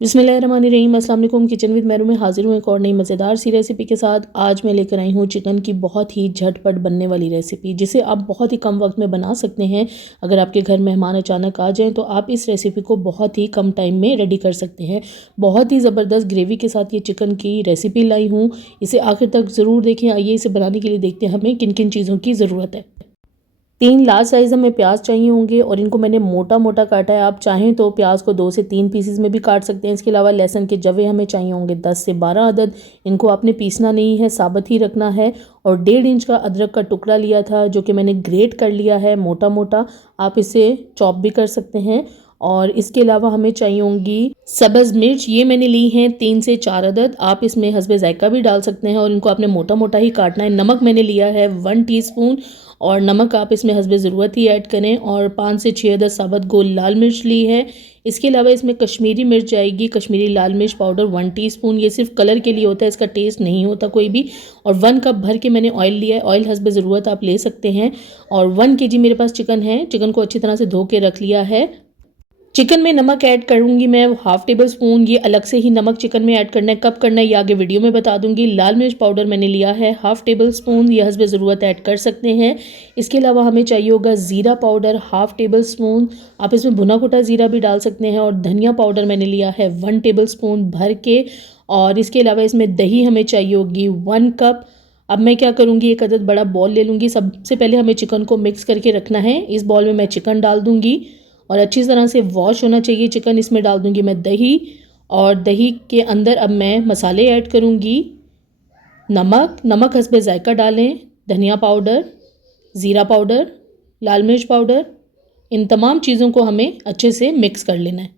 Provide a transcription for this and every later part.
बिस्मिल्लाहिर्रहमानिर्रहीम। अस्सलाम वालेकुम। किचन विद मेरू में हाजिर हूँ एक और नई मज़ेदार सी रेसिपी के साथ। आज मैं लेकर आई हूँ चिकन की बहुत ही झटपट बनने वाली रेसिपी, जिसे आप बहुत ही कम वक्त में बना सकते हैं। अगर आपके घर मेहमान अचानक आ जाएं तो आप इस रेसिपी को बहुत ही कम टाइम में रेडी कर सकते हैं। बहुत ही ज़बरदस्त ग्रेवी के साथ ये चिकन की रेसिपी लाई हूँ। इसे आखिर तक ज़रूर देखें। आइए इसे बनाने के लिए देखते हैं हमें किन किन चीज़ों की ज़रूरत है। 3 लार्ज साइज़ हमें प्याज चाहिए होंगे और इनको मैंने मोटा मोटा काटा है। आप चाहें तो प्याज को 2 से 3 पीसेस में भी काट सकते हैं। इसके अलावा लहसुन के जवे हमें चाहिए होंगे 10 से 12 अदद। इनको आपने पीसना नहीं है, साबुत ही रखना है। और 1.5 इंच का अदरक का टुकड़ा लिया था, जो कि मैंने ग्रेट कर लिया है मोटा मोटा। आप इसे चॉप भी कर सकते हैं। और इसके अलावा हमें चाहिए होंगी सब्ज़ मिर्च। ये मैंने ली हैं 3 से 4 अदद। आप इसमें हस्बे ज़ायका भी डाल सकते हैं और इनको आपने मोटा मोटा ही काटना है। नमक मैंने लिया है 1 टीस्पून, और नमक आप इसमें हस्बे ज़रूरत ही ऐड करें। और 5 से 6 अदद साबुत गोल लाल मिर्च ली है। इसके अलावा इसमें कश्मीरी मिर्च जाएगी, कश्मीरी लाल मिर्च पाउडर 1 टीस्पून। ये सिर्फ कलर के लिए होता है, इसका टेस्ट नहीं होता कोई भी। और 1 कप भर के मैंने ऑयल लिया है। ऑयल हस्बे ज़रूरत आप ले सकते हैं। और 1 केजी मेरे पास चिकन है। चिकन को अच्छी तरह से धो के रख लिया है। चिकन में नमक ऐड करूंगी मैं 1/2 टेबल स्पून। ये अलग से ही नमक चिकन में ऐड करना है, कब करना है ये आगे वीडियो में बता दूंगी। लाल मिर्च पाउडर मैंने लिया है 1/2 टेबल स्पून, ये हस्बे ज़रूरत ऐड कर सकते हैं। इसके अलावा हमें चाहिए होगा ज़ीरा पाउडर 1/2 टेबल स्पून। आप इसमें भुना कुटा ज़ीरा भी डाल सकते हैं। और धनिया पाउडर मैंने लिया है 1 टेबल स्पून भर के। और इसके अलावा इसमें दही हमें चाहिए होगी 1 कप। अब मैं क्या करूँगी, एक अदद बड़ा बॉल ले लूँगी। सबसे पहले हमें चिकन को मिक्स करके रखना है। इस बॉल में मैं चिकन डाल दूँगी और अच्छी तरह से वॉश होना चाहिए चिकन। इसमें डाल दूँगी मैं दही, और दही के अंदर अब मैं मसाले ऐड करूँगी। नमक हस्बे ज़ायका डालें, धनिया पाउडर, ज़ीरा पाउडर, लाल मिर्च पाउडर। इन तमाम चीज़ों को हमें अच्छे से मिक्स कर लेना है।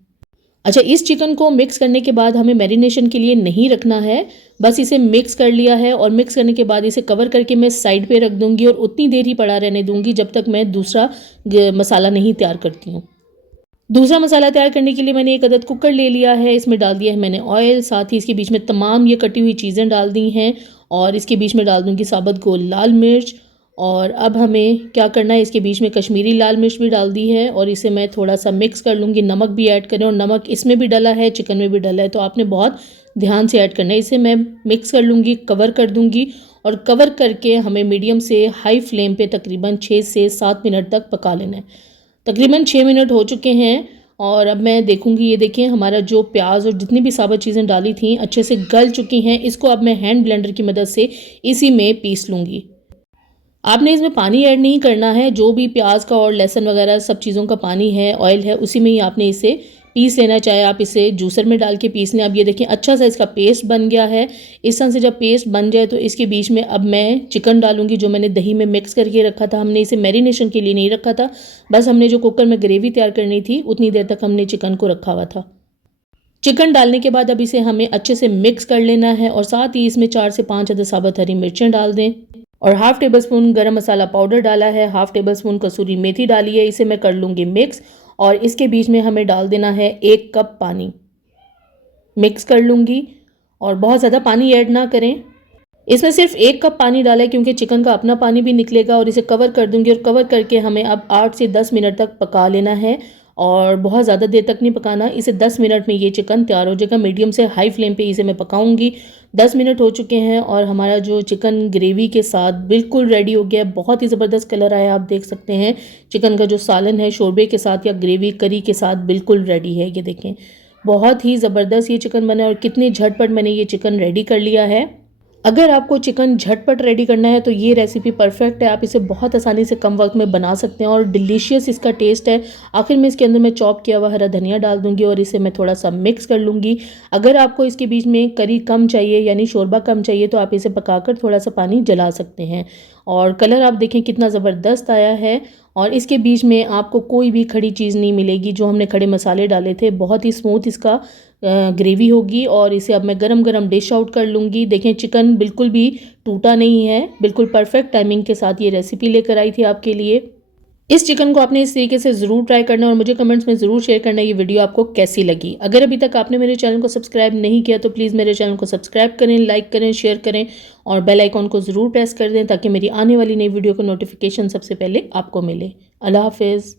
अच्छा, इस चिकन को मिक्स करने के बाद हमें मैरिनेशन के लिए नहीं रखना है। बस इसे मिक्स कर लिया है और मिक्स करने के बाद इसे कवर करके मैं साइड पे रख दूँगी और उतनी देर ही पड़ा रहने दूँगी जब तक मैं दूसरा मसाला नहीं तैयार करती हूँ। दूसरा मसाला तैयार करने के लिए मैंने एक अदद कुकर ले लिया है। इसमें डाल दिया है मैंने ऑयल, साथ ही इसके बीच में तमाम ये कटी हुई चीज़ें डाल दी हैं। और इसके बीच में डाल दूँगी साबुत गोल लाल मिर्च। और अब हमें क्या करना है, इसके बीच में कश्मीरी लाल मिर्च भी डाल दी है और इसे मैं थोड़ा सा मिक्स कर लूँगी। नमक भी ऐड करें, और नमक इसमें भी डला है, चिकन में भी डला है, तो आपने बहुत ध्यान से ऐड करना है। इसे मैं मिक्स कर लूँगी, कवर कर दूँगी। और कवर करके हमें मीडियम से हाई फ्लेम पे तकरीबन 6 से 7 मिनट तक पका लेना है। तकरीबन 6 मिनट हो चुके हैं और अब मैं देखूंगी। ये देखिए हमारा जो प्याज और जितनी भी साबुत चीज़ें डाली थी अच्छे से गल चुकी हैं। इसको अब मैं हैंड ब्लेंडर की मदद से इसी में पीस लूँगी। आपने इसमें पानी ऐड नहीं करना है। जो भी प्याज का और लहसुन वगैरह सब चीज़ों का पानी है, ऑयल है, उसी में ही आपने इसे पीस लेना। चाहे आप इसे जूसर में डाल के पीस लें। अब ये देखिए अच्छा सा इसका पेस्ट बन गया है। इस तरह से जब पेस्ट बन जाए तो इसके बीच में अब मैं चिकन डालूंगी, जो मैंने दही में मिक्स करके रखा था। हमने इसे मैरिनेशन के लिए नहीं रखा था, बस हमने जो कुकर में ग्रेवी तैयार करनी थी उतनी देर तक हमने चिकन को रखा हुआ था। चिकन डालने के बाद अब इसे हमें अच्छे से मिक्स कर लेना है और साथ ही इसमें 4 से 5 अदद साबुत हरी मिर्चें डाल दें। और 1/2 टेबल स्पून गरम मसाला पाउडर डाला है, 1/2 टेबल स्पून कसूरी मेथी डाली है। इसे मैं कर लूँगी मिक्स। और इसके बीच में हमें डाल देना है 1 कप पानी। मिक्स कर लूँगी और बहुत ज़्यादा पानी ऐड ना करें। इसमें सिर्फ 1 कप पानी डाला है क्योंकि चिकन का अपना पानी भी निकलेगा। और इसे कवर कर दूँगी और कवर करके हमें अब 8 से 10 मिनट तक पका लेना है। और बहुत ज़्यादा देर तक नहीं पकाना, इसे 10 मिनट में ये चिकन तैयार हो जाएगा। मीडियम से हाई फ्लेम पे इसे मैं पकाऊंगी। 10 मिनट हो चुके हैं और हमारा जो चिकन ग्रेवी के साथ बिल्कुल रेडी हो गया है। बहुत ही ज़बरदस्त कलर आया, आप देख सकते हैं। चिकन का जो सालन है शोरबे के साथ या ग्रेवी करी के साथ बिल्कुल रेडी है। ये देखें बहुत ही ज़बरदस्त ये चिकन बना है और कितने झटपट मैंने ये चिकन रेडी कर लिया है। अगर आपको चिकन झटपट रेडी करना है तो ये रेसिपी परफेक्ट है। आप इसे बहुत आसानी से कम वक्त में बना सकते हैं और डिलीशियस इसका टेस्ट है। आखिर में इसके अंदर मैं चॉप किया हुआ हरा धनिया डाल दूंगी और इसे मैं थोड़ा सा मिक्स कर लूँगी। अगर आपको इसके बीच में करी कम चाहिए यानी शोरबा कम चाहिए तो आप इसे पकाकर थोड़ा सा पानी जला सकते हैं। और कलर आप देखें कितना ज़बरदस्त आया है। और इसके बीच में आपको कोई भी खड़ी चीज़ नहीं मिलेगी। जो हमने खड़े मसाले डाले थे, बहुत ही स्मूथ इसका ग्रेवी होगी। और इसे अब मैं गरम गरम डिश आउट कर लूँगी। देखें चिकन बिल्कुल भी टूटा नहीं है, बिल्कुल परफेक्ट टाइमिंग के साथ ये रेसिपी लेकर आई थी आपके लिए। इस चिकन को आपने इस तरीके से ज़रूर ट्राई करना है और मुझे कमेंट्स में ज़रूर शेयर करना है ये वीडियो आपको कैसी लगी। अगर अभी तक आपने मेरे चैनल को सब्सक्राइब नहीं किया तो प्लीज़ मेरे चैनल को सब्सक्राइब करें, लाइक करें, शेयर करें और बेल आइकॉन को ज़रूर प्रेस कर दें ताकि मेरी आने वाली नई वीडियो का नोटिफिकेशन सबसे पहले आपको मिले। अल्लाह हाफिज़।